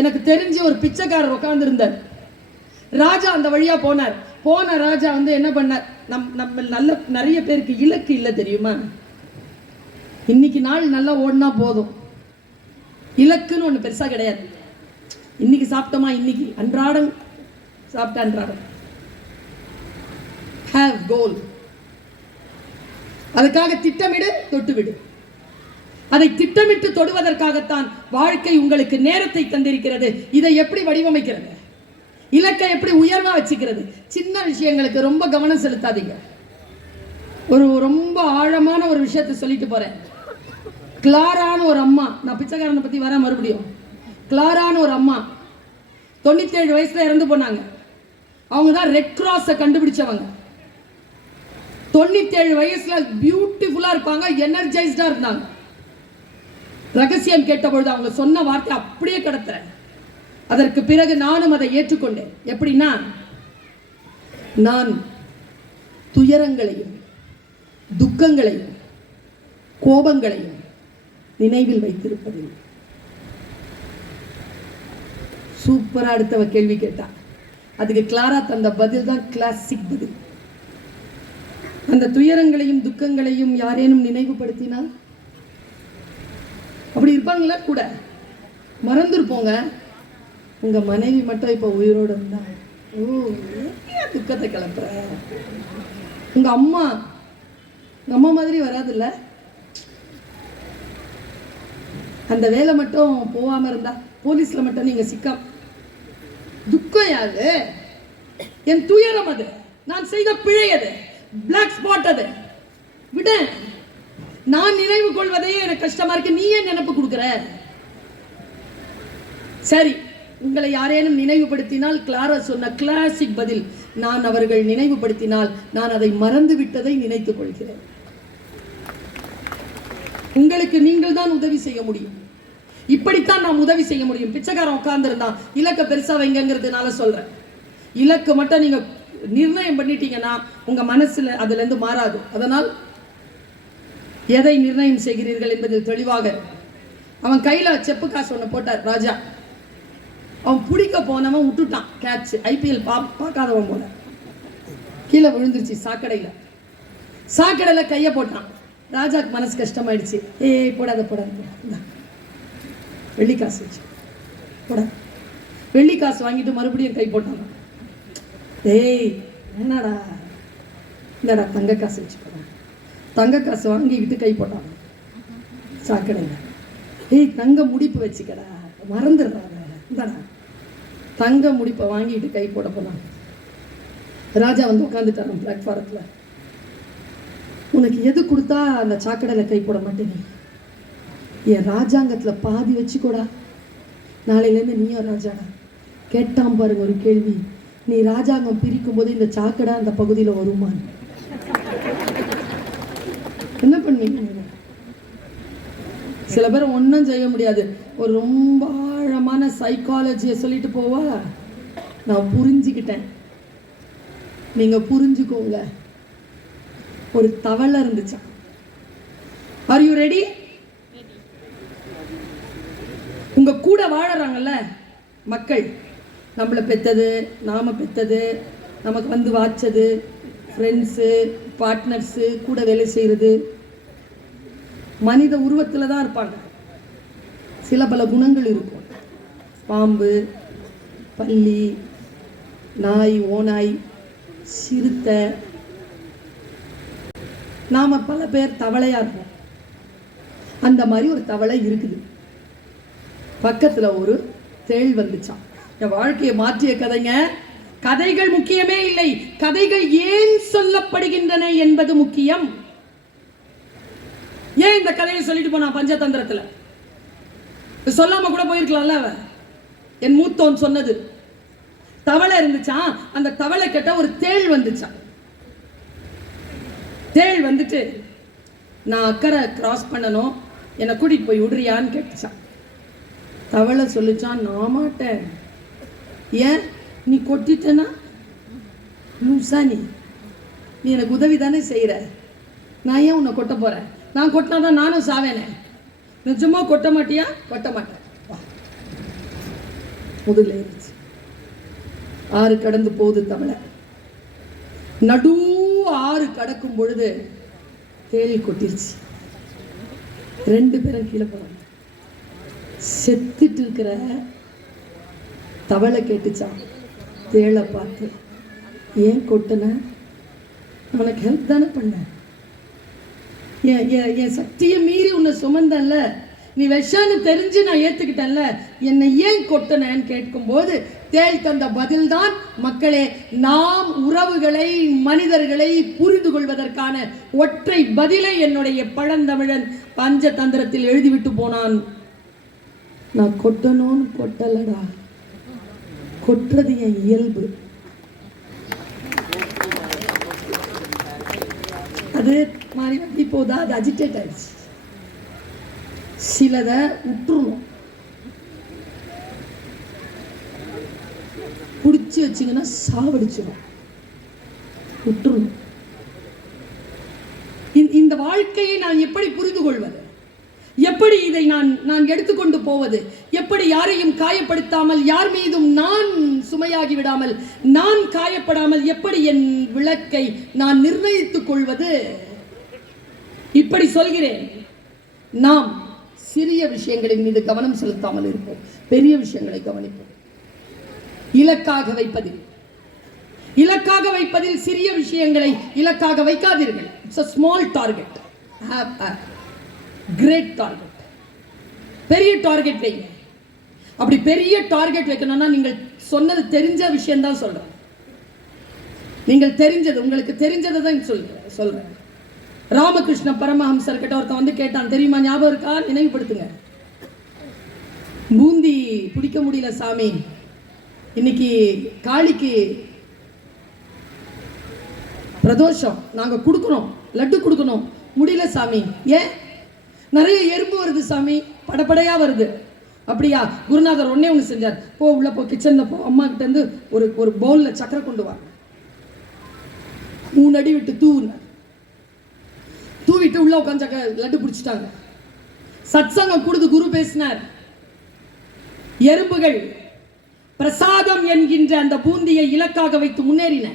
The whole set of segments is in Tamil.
எனக்கு தெரிஞ்சு ஒரு பிச்சைக்காரர் உட்கார்ந்து இருந்தார். ராஜா அந்த வழியா போனார். போன ராஜா வந்து என்ன பண்ணார், நம்ம நல்ல நிறைய பேருக்கு இலக்கு இல்லை தெரியுமா? இன்னைக்கு நாள் நல்லா ஓடினா போதும், இலக்குன்னு ஒன்று பெருசா கிடையாது. இன்னைக்கு சாப்பிட்டோமா, இன்னைக்கு அன்றாடம் சாப்பிட்ட அன்றாடம். ஹேவ் கோல், அதுக்காக திட்டமிடு, தொட்டுவிடு. அதை திட்டமிட்டு தொடுவதற்காகத்தான் வாழ்க்கை உங்களுக்கு நேரத்தை தந்திருக்கிறது. இதை எப்படி வடிவமைக்கிறது, இலக்கை எப்படி உயர்வா வச்சுக்கிறது? சின்ன விஷயங்களுக்கு ரொம்ப கவனம் செலுத்தாதீங்க. ஒரு ரொம்ப ஆழமான ஒரு விஷயத்தை சொல்லிட்டு போறேன். கிளாரான ஒரு அம்மா, நான் பிச்சைக்காரனை பத்தி வர மறுபடியும். கிளாரான ஒரு அம்மா 97 வயசுல இறந்து போனாங்க. அவங்க தான் ரெட் கிராஸை கண்டுபிடிச்சவங்க. 97 வயசுல பியூட்டிஃபுல்லா இருப்பாங்க, எனர்ஜைஸ்டா இருந்தாங்க. ரகசியம் கேட்டபொழுது அவங்க சொன்ன வார்த்தை அப்படியே கடத்துறேன். அதற்கு பிறகு நானும் அதை ஏற்றுக்கொண்டேன். எப்படின்னா, நான் துயரங்களையும் துக்கங்களையும் கோபங்களையும் நினைவில் வைத்திருப்பதில்லை. சூப்பரா அடுத்தவ கேள்வி கேட்டா, அதுக்கு கிளாரா தந்த பதில் தான் கிளாசிக் பதில். அந்த துயரங்களையும் துக்கங்களையும் யாரேனும் நினைவுபடுத்தினால் அப்படி இருப்பாங்களா கூட, மறந்துருப்போங்க. உங்க மனைவி மட்டும் இப்ப உயிரோடு இருந்தா, ஓ துக்கத்தை கிளப்புற. உங்க அம்மா நம்ம மாதிரி வராதுல்ல, அந்த வேலை மட்டும் போகாம இருந்தா, போலீஸ்ல மட்டும் நீங்க சிக்காம, துக்கம் யாது? என் துயரம் அது, நான் செய்த பிழை அது, பிளாக் ஸ்பாட் அது. விட நான் நினைவு கொள்வதே எனக்கு கஷ்டமா இருக்கு, நீ ஏன் நினைப்பு கொடுக்குற? சரி, உங்களை யாரேனும் நினைவுபடுத்தினால், கிளாரா சொன்ன கிளாசிக் பதில், நான் அவர்கள் நினைவுபடுத்தினால் நான் அதை மறந்து விட்டதை நினைத்துக் கொள்கிறேன். உங்களுக்கு நீங்கள் தான் உதவி செய்ய முடியும். இப்படித்தான் நாம் உதவி செய்ய முடியும். பிச்சைக்காரன் உட்கார்ந்து இருந்தான், இலக்க பெருசா வைங்கிறதுனால சொல்றேன். இலக்கு மட்டும் நீங்க நிர்ணயம் பண்ணிட்டீங்கன்னா உங்க மனசுல அதுல இருந்து மாறாது. அதனால் எதை நிர்ணயம் செய்கிறீர்கள் என்பதில் தெளிவாக. அவன் கையில செப்பு காசு ஒன்று போட்டார் ராஜா. அவன் பிடிக்க போனவன் விட்டுட்டான் கேட்ச். ஐபிஎல் பார்க்காதவன் போல கீழே விழுந்துருச்சு சாக்கடையில். சாக்கடையில் கையை போட்டான். ராஜாக்கு மனசு கஷ்டமாயிடுச்சு. ஏய் போடாத போடாத, வெள்ளிக்காசு வச்சு போட. வெள்ளிக்காசு வாங்கிட்டு மறுபடியும் கை போட்டான். ஏய் என்னடா, இந்தடா தங்க காசு வச்சு போட. தங்க காசு வாங்கிக்கிட்டு கை போட்டான் சாக்கடையில். ஏய் தங்க முடிப்பு வச்சுக்கடா, மறந்துடுறாங்க. இந்தடா தங்க முடிப்பை வாங்கிட்டு கை போட போனான். ராஜா வந்து உட்காந்துட்டான் பிளாட்ஃபாரத்தில். உனக்கு எது கொடுத்தா அந்த சாக்கடையில் கை போட மாட்டேங்க? என் ராஜாங்கத்தில் பாதி வச்சுக்கூடா, நாளையிலேருந்து நீயும் ராஜாடா. கேட்டான் பாருங்க ஒரு கேள்வி, நீ ராஜாங்கம் பிரிக்கும் போது இந்த சாக்கடை அந்த பகுதியில் வருமா? என்ன பண்ணீங்க? சில பேர் ஒன்றும் செய்ய முடியாது. ஒரு ரொம்ப ஆழமான சைக்காலஜியை சொல்லிட்டு போவா. நான் புரிஞ்சுக்கிட்டேன், நீங்க புரிஞ்சுக்கோங்க. ஒரு தவளை இருந்துச்சா. Are you ready? உங்க கூட வாழறாங்கல்ல மக்கள், நம்மளை பெத்தது, நாம பெத்தது, நமக்கு வந்து வாச்சது, ஃப்ரெண்ட்ஸு, பார்ட்னர்ஸு, கூட வேலை செய்கிறது, மனித உருவத்தில் தான் இருப்பாங்க. சில பல குணங்கள் இருக்கும். பாம்பு, பல்லி, நாய், ஓநாய், சிறுத்தை. நாம பல பேர் தவளையா இருப்போம். அந்த மாதிரி ஒரு தவளை இருக்குது. பக்கத்துல ஒரு தேள் வந்துச்சான். என் வாழ்க்கையை மாற்றிய கதைங்க. கதைகள் முக்கியமே இல்லை, கதைகள் ஏன் சொல்லப்படுகின்றன என்பது முக்கியம். ஏன் இந்த கதையை சொல்லிட்டு போனா பஞ்சதந்திரத்துல? சொல்லாம கூட போயிருக்கலாம்ல. அவன் என் மூத்தோன் சொன்னது. தவளை இருந்துச்சான். அந்த தவளை கிட்ட ஒரு தேள் வந்துச்சான். தேள் வந்துட்டு, நான் அக்கறை கிராஸ் பண்ணணும், என்னை கூட்டிட்டு போய் விடுறியான்னு கேட்டுச்சான். தவளை சொல்லிச்சான், நான் மாட்டேன். ஏன்? நீ கொட்டிட்டனா லூசா, நீ எனக்கு உதவி தானே செய்யற, நான் ஏன் உன்னை கொட்ட போறேன்? நான் கொட்டினாதான் நானும் சாவேனே. நிஜமா கொட்ட மாட்டியா? கொட்ட மாட்டேன். முதல்ல ஏறிச்சு. ஆறு கடந்து போகுது தமிழ. நடு ஆறு கடக்கும் பொழுது தேள் கொட்டிருச்சு. 2 பேரும் கீழே போறாங்க. செத்துட்டு இருக்கிற தவளை கேட்டுச்சான் தேளை பார்த்து, ஏன் கொட்டின? உனக்கு ஹெல்ப் தானே பண்ண, என் சக்தியை மீறி உன்னை சுமந்தல்ல, நீ விஷான்னு தெரிஞ்சு நான் ஏத்துக்கிட்டேன்ல, என்னை ஏன் கொட்டினேன்னு கேட்கும்போது தேள் தந்த பதில்தான், மக்களே, நாம் உறவுகளை மனிதர்களை புரிந்து கொள்வதற்கான ஒற்றை பதிலை என்னுடைய பழந்தமிழன் பஞ்சதந்திரத்தில் எழுதிவிட்டு போனான். நான் கொட்டணும்னு கொட்டலடா, கொட்டுறது என் இயல்பு. அது மாறி அப்படி போதா, அது அஜிடேட் ஆயிடுச்சு. சிலதை விட்டுருணும், பிடிச்சி வச்சிங்கன்னா சாவடிச்சிடும், விட்டுருணும். இந்த வாழ்க்கையை நான் எப்படி புரிந்து கொள்வது? எப்படி இதை நான் எடுத்துக்கொண்டு போவது? எப்படி யாரையும் காயப்படுத்தாமல், யார் மீதும் நான் சுமையாகி விடாமல், நான் காயப்படாமல் எப்படி என் விளக்கை நான் நிர்ணயித்துக் கொள்வது? இப்படி சொல்கிறேன், நாம் சிறிய விஷயங்களின் மீது கவனம் செலுத்தாமல் இருப்போம், பெரிய விஷயங்களை கவனிப்போம். இலக்காக வைப்பதில் சிறிய விஷயங்களை இலக்காக வைக்காதீர்கள். It's a small target, have a great target. பெரிய டார்கெட் வைங்க. அப்படி பெரிய டார்கெட் வைக்கணும்னா நீங்கள் சொன்னது தெரிஞ்ச விஷயம் தான் சொல்றேன். நீங்கள் தெரிஞ்சது, உங்களுக்கு தெரிஞ்சதை தான் சொல்றேன். ராமகிருஷ்ண பரமஹம்சர் கிட்ட ஒருத்தன் வந்து கேட்டான், தெரியுமா, ஞாபகம் இருக்கா, நினைவுபடுத்துங்க. பூந்தி பிடிக்க முடியல சாமி, இன்னைக்கு காளிக்கு பிரதோஷம், நாங்க கொடுக்கணும், லட்டு கொடுக்கணும், முடியல சாமி. ஏன்? நிறைய எறும்பு வருது சாமி, படப்படையா வருது. அப்படியா? குருநாதர் ஒன்னே ஒன்று செஞ்சார், போ உள்ள போ, கிச்சன்ல போ, அம்மா கிட்ட இருந்து ஒரு பவுல்ல சக்கரை கொண்டு வா, 3 அடி விட்டு தூவிட்டு உள்ள உட்காந்து லட்டு பிடிச்சிட்டாங்க. சத்சங்கம் கூடுது, குரு பேசினார். எறும்புகள் பிரசாதம் என்கின்ற அந்த பூந்தியை இலக்காக வைத்து முன்னேறின.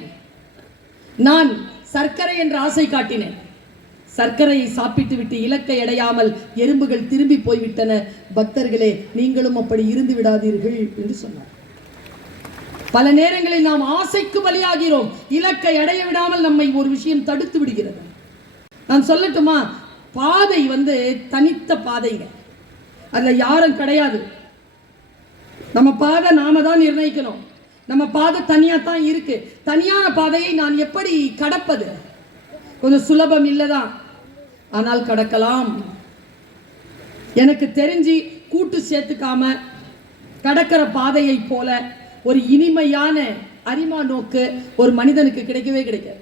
நான் சர்க்கரை என்ற ஆசை காட்டினேன். சர்க்கரையை சாப்பிட்டு விட்டு இலக்கை அடையாமல் எறும்புகள் திரும்பி போய்விட்டன. பக்தர்களே, நீங்களும் அப்படி இருந்து விடாதீர்கள் என்று சொன்னார். பல நேரங்களில் நாம் ஆசைக்கு பலியாகிறோம், இலக்கை அடைய விடாமல் நம்மை ஒரு விஷயம் தடுத்து விடுகிறது. நான் சொல்லட்டுமா, பாதை தனித்த பாதைங்க, அதுல யாரும் கிடையாது. நம்ம பாதை நாம தான் நிர்ணயிக்கணும். நம்ம பாதை தனியா தான் இருக்கு. தனியான பாதையை நான் எப்படி கடப்பது? கொஞ்சம் சுலபம் இல்லதான், ஆனால் கடக்கலாம். எனக்கு தெரிஞ்சு கூட்டு சேர்த்துக்காம கடக்கிற பாதையை போல ஒரு இனிமையான அரிமா நோக்கு ஒரு மனிதனுக்கு கிடைக்கவே கிடைக்காது.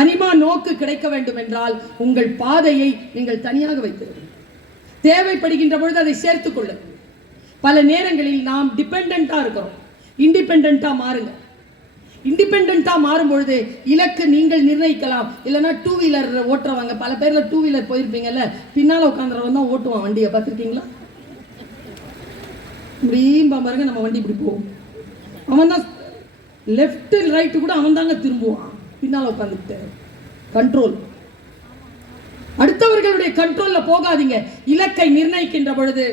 அரிமா நோக்கு கிடைக்க வேண்டும் என்றால் உங்கள் பாதையை நீங்கள் தனியாக வைத்திருங்கள். தேவைப்படுகின்ற பொழுது அதை சேர்த்துக் கொள்ளுங்கள். பல நேரங்களில் நாம் டிபெண்டா இருக்கிறோம், இண்டிபெண்டா மாறுங்க. இண்டிபெண்டா மாறும் பொழுது இலக்கு நீங்கள் நிர்ணயிக்கலாம். இல்லைன்னா 2 வீலர் ஓட்டுறவங்க, பல பேர்ல 2 வீலர் போயிருப்பீங்கல்ல, பின்னால உட்காந்துறவன் தான் ஓட்டுவான் வண்டியை, பார்த்துருக்கீங்களா? இப்படியும் பாருங்க, நம்ம வண்டி இப்படி போகும், அவன் தான் லெஃப்ட் ரைட்டு கூட அவன் தாங்க திரும்புவான், பின்னால உட்காந்துட்டு. கண்ட்ரோல், அடுத்தவர்களுடைய கண்ட்ரோல்ல போகாதீங்க. இலக்கை நிர்ணயிக்கின்ற பொழுது